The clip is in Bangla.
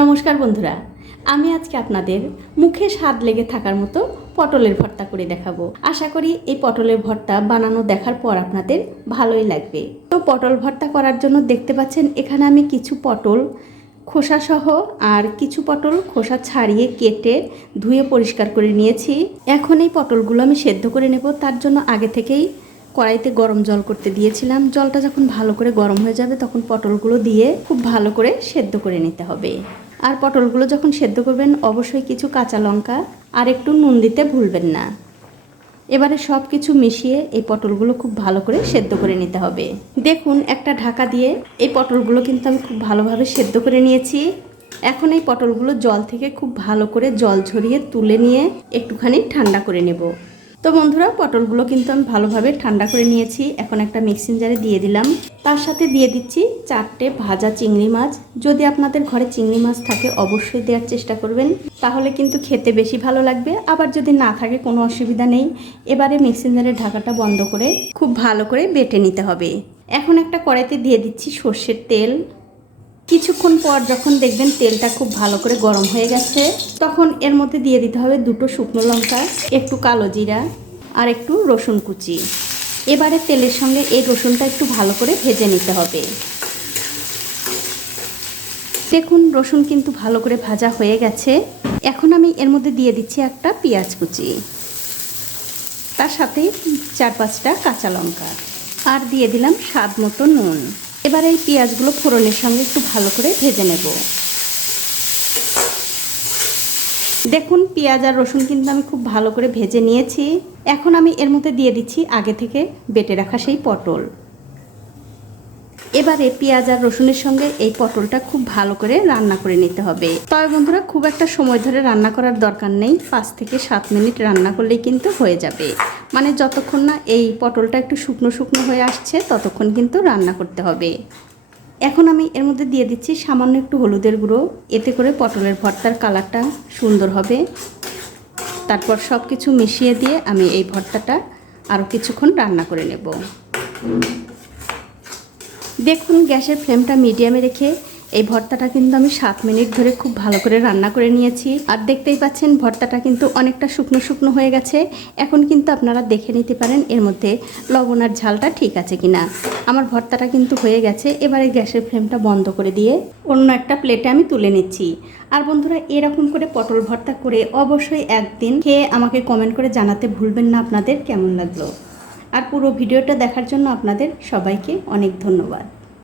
নমস্কার বন্ধুরা, আমি আজকে আপনাদের মুখে স্বাদ লেগে থাকার মতো পটলের ভর্তা করে দেখাবো। আশা করি এই পটলের ভর্তা বানানো দেখার পর আপনাদের ভালোই লাগবে। তো পটল ভর্তা করার জন্য দেখতে পাচ্ছেন, এখানে আমি কিছু পটল খোসা সহ আর কিছু পটল খোসা ছাড়িয়ে কেটে ধুয়ে পরিষ্কার করে নিয়েছি। এখন এই পটলগুলো আমি সেদ্ধ করে নেব। তার জন্য আগে থেকেই কড়াইতে গরম জল করতে দিয়েছিলাম। জলটা যখন ভালো করে গরম হয়ে যাবে, তখন পটলগুলো দিয়ে খুব ভালো করে সেদ্ধ করে নিতে হবে। আর পটলগুলো যখন সেদ্ধ করবেন, অবশ্যই কিছু কাঁচা লঙ্কা আর একটু নুন দিতে ভুলবেন না। এবারে সব কিছু মিশিয়ে এই পটলগুলো খুব ভালো করে সেদ্ধ করে নিতে হবে। দেখুন, একটা ঢাকা দিয়ে এই পটলগুলো কিন্তু আমি খুব ভালোভাবে সেদ্ধ করে নিয়েছি। এখন এই পটলগুলো জল থেকে খুব ভালো করে জল ঝরিয়ে তুলে নিয়ে একটুখানি ঠান্ডা করে নেব। তো বন্ধুরা, পটলগুলো কিন্তু আমি ভালোভাবে ঠান্ডা করে নিয়েছি। এখন একটা মিক্সিং জারে দিয়ে দিলাম। তার সাথে দিয়ে দিচ্ছি চারটে ভাজা চিংড়ি মাছ। যদি আপনাদের ঘরে চিংড়ি মাছ থাকে, অবশ্যই দেওয়ার চেষ্টা করবেন। তাহলে কিন্তু খেতে বেশি ভালো লাগবে। আবার যদি না থাকে, কোনো অসুবিধা নেই। এবারে মিক্সিং জারের ঢাকাটা বন্ধ করে খুব ভালো করে বেটে নিতে হবে। এখন একটা কড়াইতে দিয়ে দিচ্ছি সর্ষের তেল। কিছুক্ষণ পর যখন দেখবেন তেলটা খুব ভালো করে গরম হয়ে গেছে, তখন এর মধ্যে দিয়ে দিতে হবে দুটো শুকনো লঙ্কা, একটু কালো জিরা আর একটু রসুন কুচি। এবারে তেলের সঙ্গে এই রসুনটা একটু ভালো করে ভেজে নিতে হবে। দেখুন, রসুন কিন্তু ভালো করে ভাজা হয়ে গেছে। এখন আমি এর মধ্যে দিয়ে দিচ্ছি একটা পেঁয়াজ কুচি, তার সাথে চার পাঁচটা কাঁচা লঙ্কা, আর দিয়ে দিলাম স্বাদ মতো নুন। এবার এই পেঁয়াজগুলো ফোড়নের সঙ্গে একটু ভালো করে ভেজে নেব। দেখুন, পেঁয়াজ আর রসুন কিন্তু আমি খুব ভালো করে ভেজে নিয়েছি। এখন আমি এর মধ্যে দিয়ে দিচ্ছি আগে থেকে বেটে রাখা সেই পটল। এবারে পেঁয়াজ আর রসুনের সঙ্গে এই পটলটা খুব ভালো করে রান্না করে নিতে হবে। তবে বন্ধুরা, খুব একটা সময় ধরে রান্না করার দরকার নেই। পাঁচ থেকে সাত মিনিট রান্না করলেই কিন্তু হয়ে যাবে। মানে যতক্ষণ না এই পটলটা একটু শুকনো শুকনো হয়ে আসছে, ততক্ষণ কিন্তু রান্না করতে হবে। এখন আমি এর মধ্যে দিয়ে দিচ্ছি সামান্য একটু হলুদের গুঁড়ো। এতে করে পটলের ভর্তার কালারটা সুন্দর হবে। তারপর সব কিছু মিশিয়ে দিয়ে আমি এই ভর্তাটা আরও কিছুক্ষণ রান্না করে নেব। দেখুন, গ্যাসের ফ্লেমটা মিডিয়ামে রেখে এই ভর্তাটা কিন্তু আমি সাত মিনিট ধরে খুব ভালো করে রান্না করে নিয়েছি। আর দেখতেই পাচ্ছেন, ভর্তাটা কিন্তু অনেকটা শুকনো শুকনো হয়ে গেছে। এখন কিন্তু আপনারা দেখে নিতে পারেন এর মধ্যে লবণ আর ঝালটা ঠিক আছে কিনা। আমার ভর্তাটা কিন্তু হয়ে গেছে, এবারে গ্যাসের ফ্লেমটা বন্ধ করে দিয়ে অন্য একটা প্লেটে আমি তুলে নিচ্ছি। আর বন্ধুরা, এরকম করে পটল ভর্তা করে অবশ্যই একদিন খেয়ে আমাকে কমেন্ট করে জানাতে ভুলবেন না আপনাদের, কেমন লাগল? আর পুরো ভিডিওটা দেখার জন্য আপনাদের সবাইকে অনেক ধন্যবাদ।